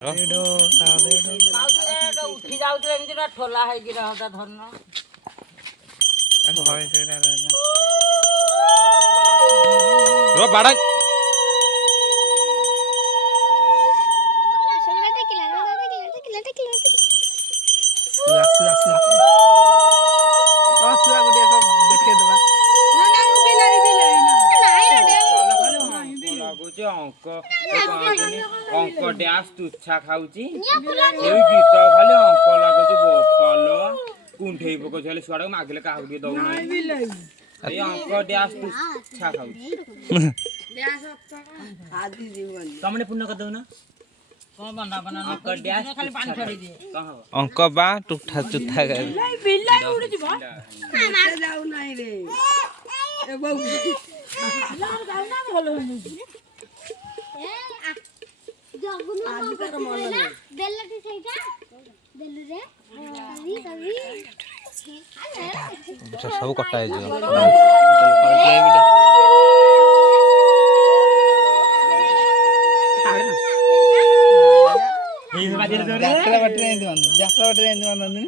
ଉଠି ଯାଉଥିଲେ ଏମିତି ନା ଠୋଲା ହେଇକି ରହତା ଧନ ବାଡା अंक डैश तुच्छा खाऊची सेई गीत खाली अंक लागुची बोपाल कुंठेई पको छले छुआडा मागले काहू के दउ नाही ए अंक डैश तुच्छा खाऊची आदि जीवन तमने पुण्य कर दउ ना कौन बना बना अंक डैश खाली पानी छोड़ी दे अंक बा टुठा चुथा कर नहीं बिल्ला उड़ जीवा जाऊ नाही रे ए बहु लाल गाल ना भलो सब कटा ଯାତ୍ରା ବାଟରେ ଏମିତି ମାନନ୍ତି ଯାତ୍ରା ବାଟରେ ଏମିତି ମାନନ୍ତି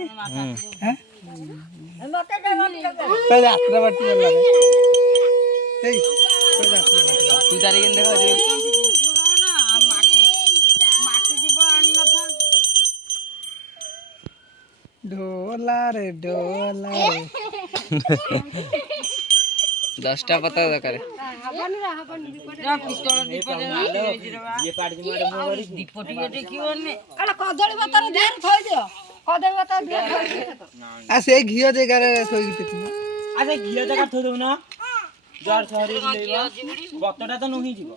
ତ ଯାତ୍ରା ବାଟରେ ଲାଗେ ଏଇ ତ ଯାତ୍ରା ବାଟରେ ତୁ ତାରି କେମିତି ଦେଖା ଯିବ ढोला रे 10टा पता दरकार ये पाड़ी मारे मोरी दीपटी एटे किवने अरे कदली बतर देर थई दियो कदली बतर देर थई आ से घियो जगार थई किते अरे घियो जगह थो दउ ना जार छहरी लेबा बतटा तो नही जीव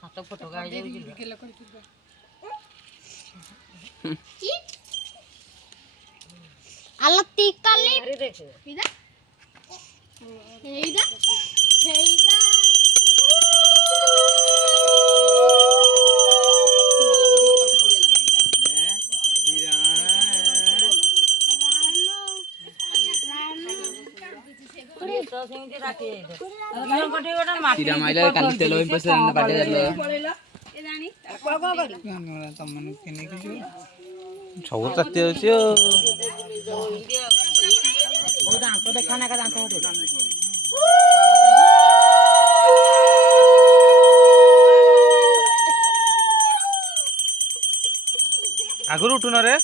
हाथ फोटो गाय जाई అలా తీకాలి ఇదా ఇదా ఇదా तो सेंती राखी यो कोटी गोटा माटी तीरा माइला काली तेल होई पसे न पाटे देलो ए जानी को करी तमन केने की जो सब ताती होची ओ दांत देखाना का दांत होते आगुर उठुन रे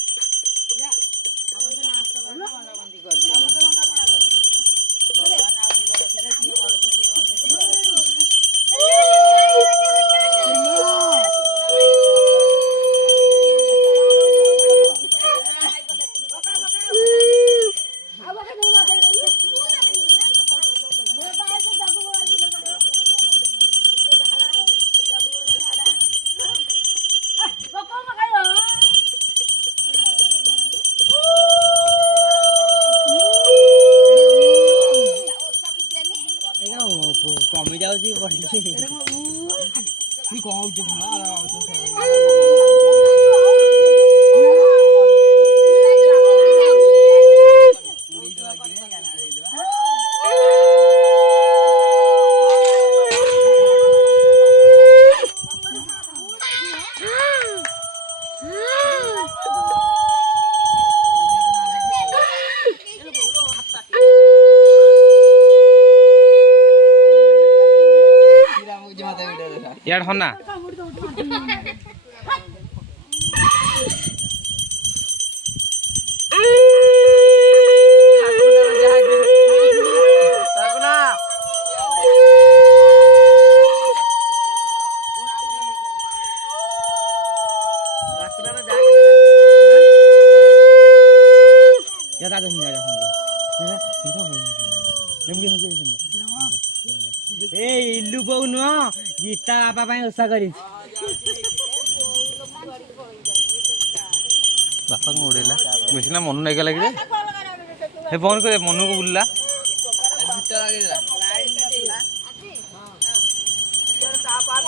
कमी जाउची बढी की कहू जो ना यार होना ए इल्लू बौ न गीता आपा ପାଇଁ ओसा करी बापा को उड़ेला बेसी ना मन नहीं गला कि हे फोन करे मनु को बुलला भीतर आगे लाइन नथिला ता पाक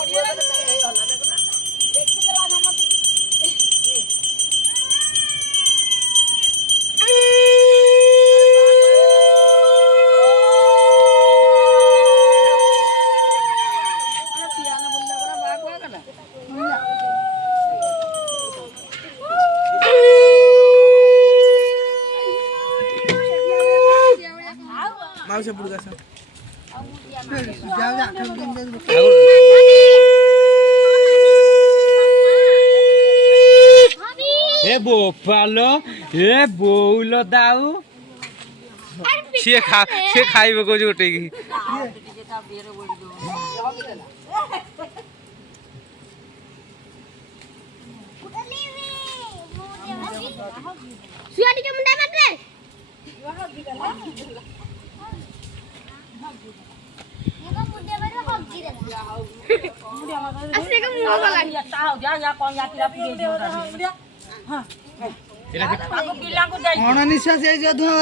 देखि देला हमत पियानो ଆଉ ସେପଟକୁ ଆସ ଯାଅ ଯା ଏ ବୋପାଲୋ ଏ ବୋଉଲ ଦାଉ ସିଏ ଖାଇବ କହୁଛି ଗୋଟେଇକି सुया टिके मुंडा मारले ये मुंडे बारे हब्जी रे असले का मुंह वाला जा कौन या किला पूरे हां ଏଟା आगो किला को जाई ଅଣନିଶ୍ୱାସୀ ହେଇଯିବ ଧୂଆଁ